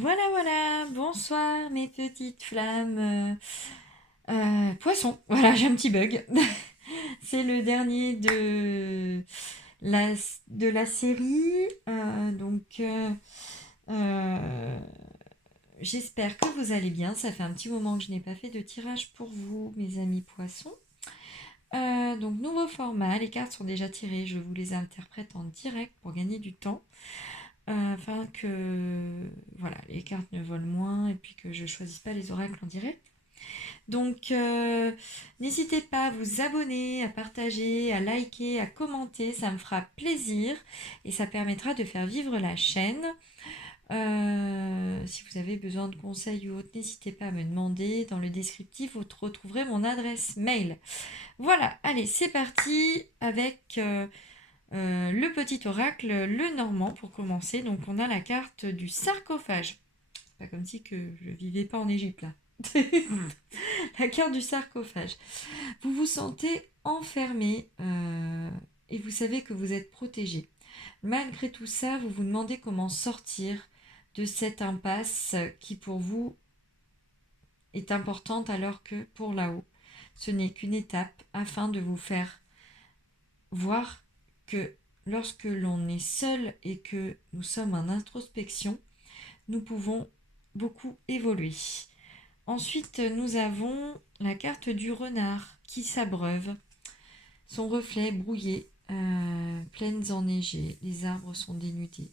Voilà, voilà, bonsoir mes petites flammes. Poisson, voilà, j'ai un petit bug. C'est le dernier la, de la série. Euh, j'espère que vous allez bien. Ça fait un petit moment que je n'ai pas fait de tirage pour vous, mes amis poissons. Donc, nouveau format, les cartes sont déjà tirées. Je vous les interprète en direct pour gagner du temps. Afin que voilà, les cartes ne volent moins et puis que je ne choisisse pas les oracles en direct. Donc, n'hésitez pas à vous abonner, à partager, à liker, à commenter, ça me fera plaisir et ça permettra de faire vivre la chaîne. Si vous avez besoin de conseils ou autre, n'hésitez pas à me demander. Dans le descriptif, vous retrouverez mon adresse mail. Voilà, allez, c'est parti avec le petit oracle, le normand pour commencer. Donc, on a la carte du sarcophage. Pas comme si que je vivais pas en Égypte là. La carte du sarcophage. Vous vous sentez enfermé et vous savez que vous êtes protégé. Malgré tout ça, vous vous demandez comment sortir de cette impasse qui pour vous est importante alors que pour là-haut, ce n'est qu'une étape afin de vous faire voir que lorsque l'on est seul et que nous sommes en introspection, nous pouvons beaucoup évoluer. Ensuite, nous avons la carte du renard qui s'abreuve. Son reflet brouillé, plaines enneigées, les arbres sont dénudés.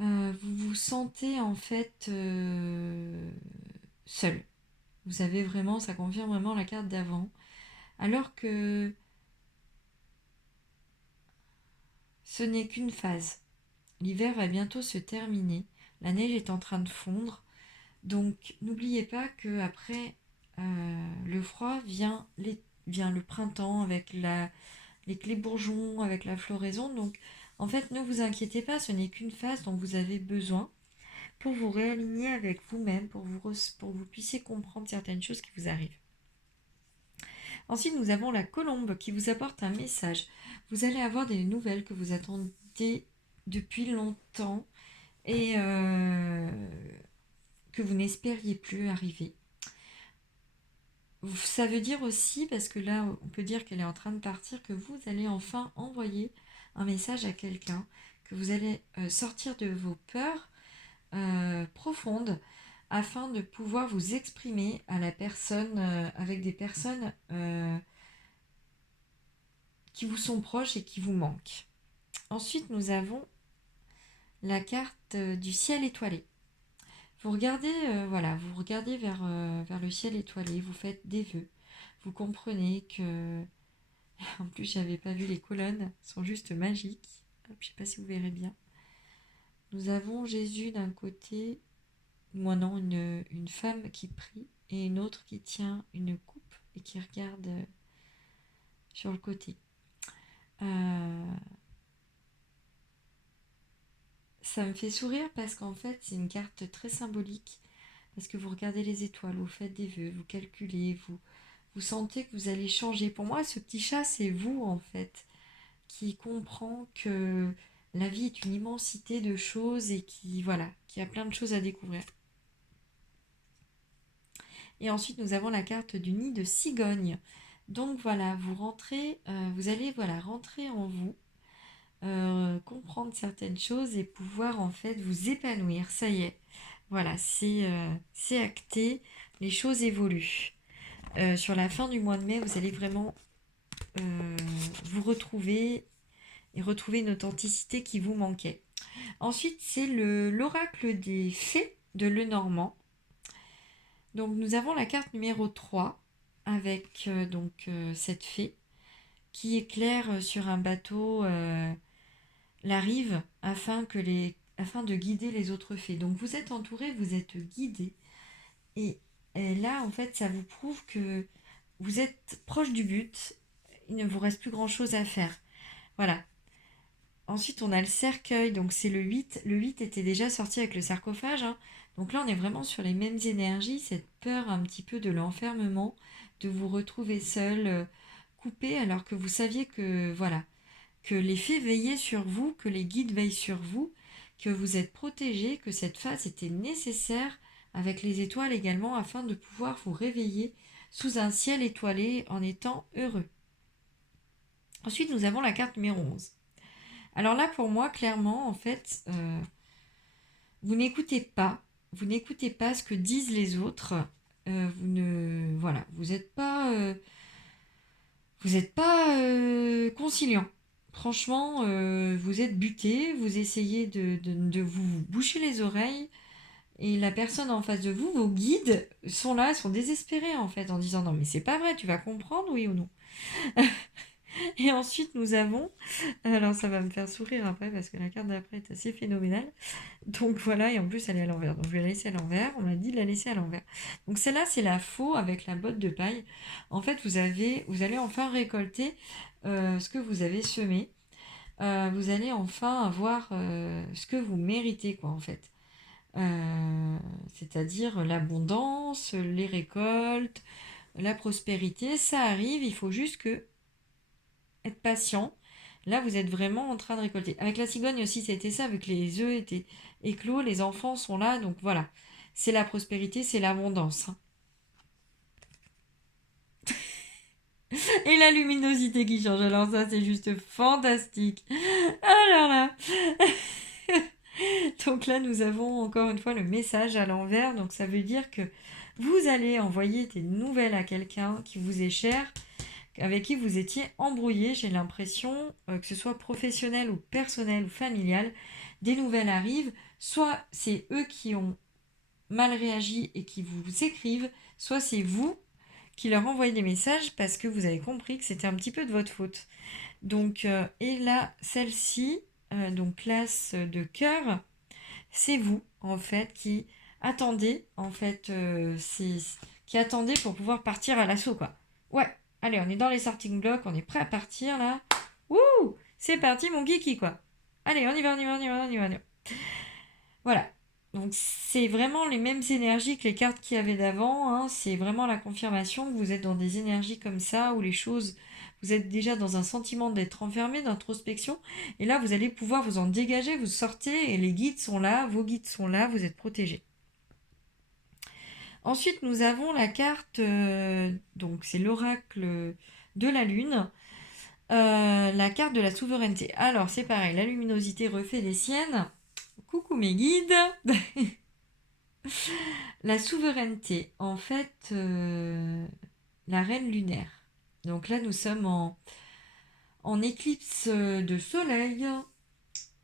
Vous vous sentez en fait seul. Vous avez vraiment, ça confirme vraiment la carte d'avant. Alors que ce n'est qu'une phase. L'hiver va bientôt se terminer. La neige est en train de fondre. Donc n'oubliez pas que après le froid vient le printemps avec les bourgeons, avec la floraison. Donc en fait ne vous inquiétez pas, ce n'est qu'une phase dont vous avez besoin pour vous réaligner avec vous-même, pour que vous puissiez comprendre certaines choses qui vous arrivent. Ensuite nous avons la colombe qui vous apporte un message. Vous allez avoir des nouvelles que vous attendez depuis longtemps et que vous n'espériez plus arriver. Ça veut dire aussi, parce que là on peut dire qu'elle est en train de partir, que vous allez enfin envoyer un message à quelqu'un, que vous allez sortir de vos peurs profondes afin de pouvoir vous exprimer à la personne, avec des personnes qui vous sont proches et qui vous manquent. Ensuite nous avons la carte du ciel étoilé. Vous regardez, vous regardez vers le ciel étoilé, vous faites des vœux, vous comprenez que en plus, j'avais pas vu les colonnes, elles sont juste magiques. Hop, je sais pas si vous verrez bien. Nous avons Jésus d'un côté, moi non, une femme qui prie et une autre qui tient une coupe et qui regarde sur le côté. Ça me fait sourire parce qu'en fait, c'est une carte très symbolique. Parce que vous regardez les étoiles, vous faites des vœux, vous calculez, vous sentez que vous allez changer. Pour moi, ce petit chat, c'est vous en fait, qui comprend que la vie est une immensité de choses et qui a plein de choses à découvrir. Et ensuite, nous avons la carte du nid de cigogne. Donc voilà, vous rentrez, vous allez rentrer en vous, comprendre certaines choses et pouvoir en fait vous épanouir. Ça y est, voilà, c'est acté, les choses évoluent. Sur la fin du mois de mai, vous allez vraiment vous retrouver et retrouver une authenticité qui vous manquait. Ensuite, c'est l'oracle des fées de Lenormand. Donc, nous avons la carte numéro 3 avec cette fée qui éclaire sur un bateau la rive afin de guider les autres fées. Donc, vous êtes entouré, vous êtes guidé. Et là, en fait, ça vous prouve que vous êtes proche du but. Il ne vous reste plus grand-chose à faire. Voilà. Ensuite, on a le cercueil, donc c'est le 8. Le 8 était déjà sorti avec le sarcophage, hein. Donc là, on est vraiment sur les mêmes énergies, cette peur un petit peu de l'enfermement, de vous retrouver seul, coupé, alors que vous saviez que, voilà, que les fées veillaient sur vous, que les guides veillent sur vous, que vous êtes protégé, que cette phase était nécessaire avec les étoiles également afin de pouvoir vous réveiller sous un ciel étoilé en étant heureux. Ensuite, nous avons la carte numéro 11. Alors là, pour moi, clairement, en fait, vous n'écoutez pas ce que disent les autres. Vous n'êtes pas, conciliant. Franchement, vous êtes buté, vous essayez de vous boucher les oreilles et la personne en face de vous, vos guides, sont là, sont désespérés en fait, en disant non mais c'est pas vrai, tu vas comprendre, oui ou non. Et ensuite nous avons, alors ça va me faire sourire après parce que la carte d'après est assez phénoménale. Donc voilà, et en plus elle est à l'envers, donc je vais la laisser à l'envers, on m'a dit de la laisser à l'envers. Donc celle-là c'est la faux avec la botte de paille. En fait vous allez enfin récolter ce que vous avez semé. Vous allez enfin avoir ce que vous méritez quoi en fait. C'est-à-dire l'abondance, les récoltes, la prospérité, ça arrive, il faut juste être patient. Là, vous êtes vraiment en train de récolter. Avec la cigogne aussi, c'était ça, vu que les œufs étaient éclos, les enfants sont là, donc voilà. C'est la prospérité, c'est l'abondance. Et la luminosité qui change, alors ça, c'est juste fantastique. Alors là donc là, nous avons encore une fois le message à l'envers. Donc ça veut dire que vous allez envoyer des nouvelles à quelqu'un qui vous est cher, avec qui vous étiez embrouillé. J'ai l'impression que ce soit professionnel ou personnel ou familial, des nouvelles arrivent. Soit c'est eux qui ont mal réagi et qui vous écrivent, soit c'est vous qui leur envoyez des messages parce que vous avez compris que c'était un petit peu de votre faute. Donc, et là, celle-ci, donc l'as de cœur, c'est vous en fait qui attendez qui attendez pour pouvoir partir à l'assaut quoi. Ouais, allez, on est dans les starting blocks, on est prêt à partir là. Wouh, c'est parti mon kiki quoi. Allez, on y va, on y va, on y va, on y va. On y va. Voilà. Donc c'est vraiment les mêmes énergies que les cartes qu'il y avait d'avant. Hein. C'est vraiment la confirmation que vous êtes dans des énergies comme ça où les choses, vous êtes déjà dans un sentiment d'être enfermé, d'introspection. Et là, vous allez pouvoir vous en dégager, vous sortez et les guides sont là, vos guides sont là, vous êtes protégés. Ensuite, nous avons la carte, donc c'est l'oracle de la lune. La carte de la souveraineté. Alors c'est pareil, la luminosité refait les siennes. Coucou mes guides. La souveraineté, en fait, la reine lunaire. Donc là, nous sommes en éclipse de soleil,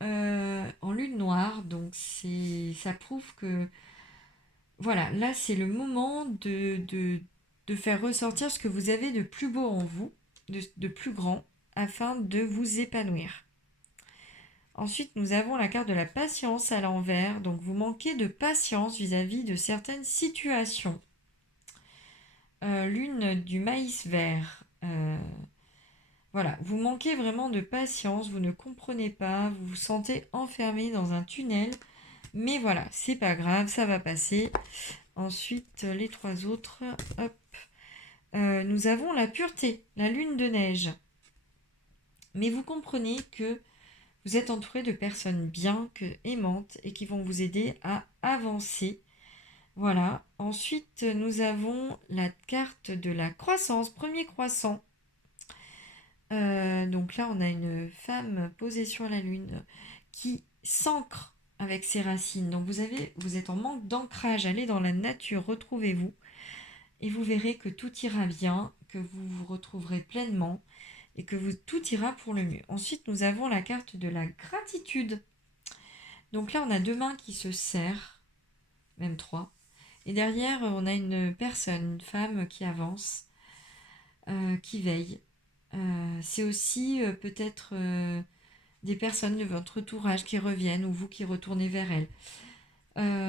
en lune noire. Donc ça prouve que, voilà, là, c'est le moment de faire ressortir ce que vous avez de plus beau en vous, de plus grand, afin de vous épanouir. Ensuite, nous avons la carte de la patience à l'envers. Donc, vous manquez de patience vis-à-vis de certaines situations. Lune du maïs vert. Voilà, vous manquez vraiment de patience, vous ne comprenez pas, vous vous sentez enfermé dans un tunnel. Mais voilà, c'est pas grave, ça va passer. Ensuite, les trois autres. Hop. Nous avons la pureté, la lune de neige. Mais vous comprenez que vous êtes entouré de personnes bien, aimantes et qui vont vous aider à avancer. Voilà. Ensuite, nous avons la carte de la croissance, premier croissant. Donc là, on a une femme posée sur la lune qui s'ancre avec ses racines. Donc vous êtes en manque d'ancrage. Allez dans la nature, retrouvez-vous et vous verrez que tout ira bien, que vous vous retrouverez pleinement et que tout ira pour le mieux. Ensuite, nous avons la carte de la gratitude. Donc là, on a deux mains qui se serrent, même trois. Et derrière, on a une personne, une femme qui avance, qui veille. C'est aussi peut-être des personnes de votre entourage qui reviennent ou vous qui retournez vers elles.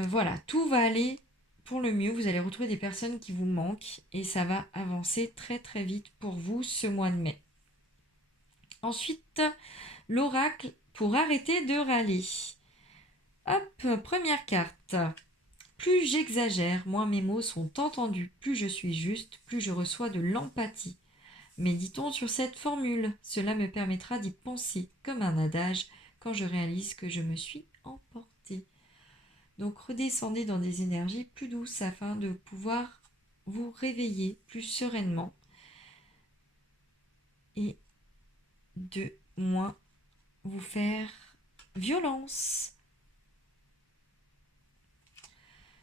Voilà, tout va aller pour le mieux. Vous allez retrouver des personnes qui vous manquent et ça va avancer très très vite pour vous ce mois de mai. Ensuite, l'oracle pour arrêter de râler. Hop, première carte. Plus j'exagère, moins mes mots sont entendus. Plus je suis juste, plus je reçois de l'empathie. Méditons sur cette formule. Cela me permettra d'y penser comme un adage quand je réalise que je me suis emporter. Donc redescendez dans des énergies plus douces afin de pouvoir vous réveiller plus sereinement et de moins vous faire violence.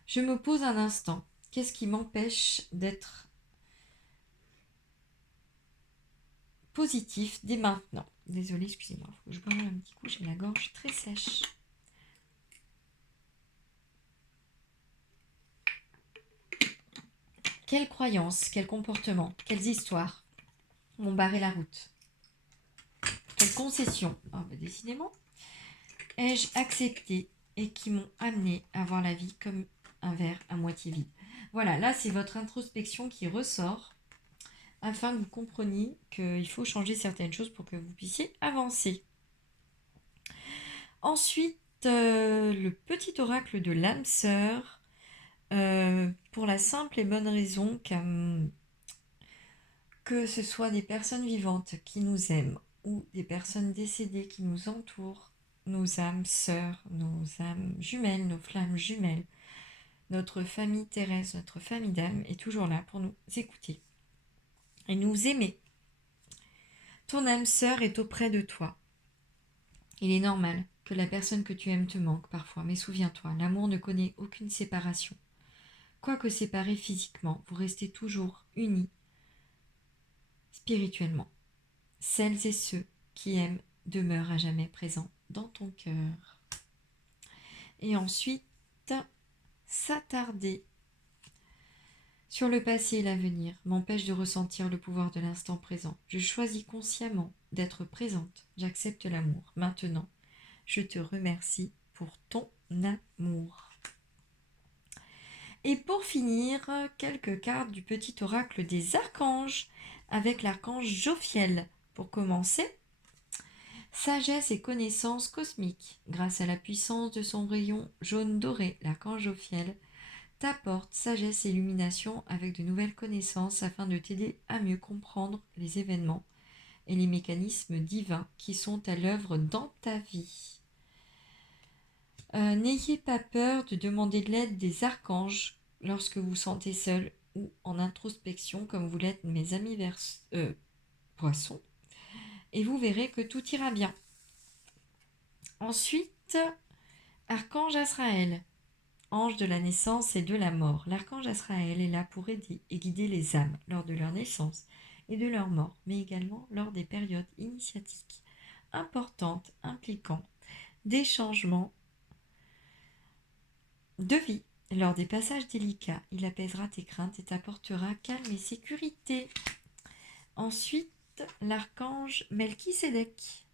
Je me pose un instant. Qu'est-ce qui m'empêche d'être positif dès maintenant? Désolée, excusez-moi, il faut que je boive un petit coup, j'ai la gorge très sèche. Quelles croyances, quels comportements, quelles histoires m'ont barré la route? Quelles concessions, décidément, ai-je accepté et qui m'ont amené à voir la vie comme un verre à moitié vide? Voilà, là c'est votre introspection qui ressort afin que vous compreniez qu'il faut changer certaines choses pour que vous puissiez avancer. Ensuite, le petit oracle de l'âme sœur, pour la simple et bonne raison que ce soit des personnes vivantes qui nous aiment ou des personnes décédées qui nous entourent, nos âmes sœurs, nos âmes jumelles, nos flammes jumelles, notre famille terrestre, notre famille d'âmes est toujours là pour nous écouter et nous aimer. Ton âme sœur est auprès de toi. Il est normal que la personne que tu aimes te manque parfois, mais souviens-toi, l'amour ne connaît aucune séparation. Quoique séparés physiquement, vous restez toujours unis spirituellement. Celles et ceux qui aiment demeurent à jamais présents dans ton cœur. Et ensuite, s'attarder sur le passé et l'avenir m'empêche de ressentir le pouvoir de l'instant présent. Je choisis consciemment d'être présente. J'accepte l'amour. Maintenant, je te remercie pour ton amour. Et pour finir, quelques cartes du petit oracle des archanges avec l'archange Jophiel. Pour commencer, sagesse et connaissance cosmique. Grâce à la puissance de son rayon jaune doré, l'archange Jophiel t'apporte sagesse et illumination avec de nouvelles connaissances afin de t'aider à mieux comprendre les événements et les mécanismes divins qui sont à l'œuvre dans ta vie. N'ayez pas peur de demander de l'aide des archanges lorsque vous vous sentez seul ou en introspection comme vous l'êtes mes amis poissons, et vous verrez que tout ira bien. Ensuite, archange Azraël, ange de la naissance et de la mort. L'archange Azraël est là pour aider et guider les âmes lors de leur naissance et de leur mort, mais également lors des périodes initiatiques importantes impliquant des changements de vie. Lors des passages délicats, il apaisera tes craintes et t'apportera calme et sécurité. Ensuite, l'archange Melchisédek.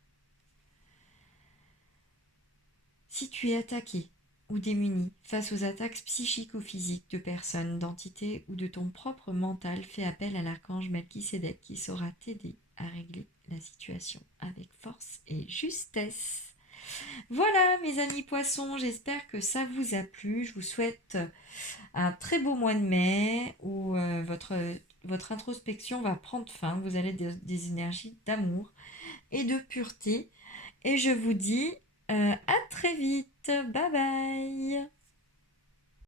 Si tu es attaqué ou démuni face aux attaques psychiques ou physiques de personnes, d'entités ou de ton propre mental, fais appel à l'archange Melchisédek qui saura t'aider à régler la situation avec force et justesse. Voilà mes amis poissons, j'espère que ça vous a plu. Je vous souhaite un très beau mois de mai où votre introspection va prendre fin. Vous allez des énergies d'amour et de pureté. Et je vous dis à très vite. Bye bye.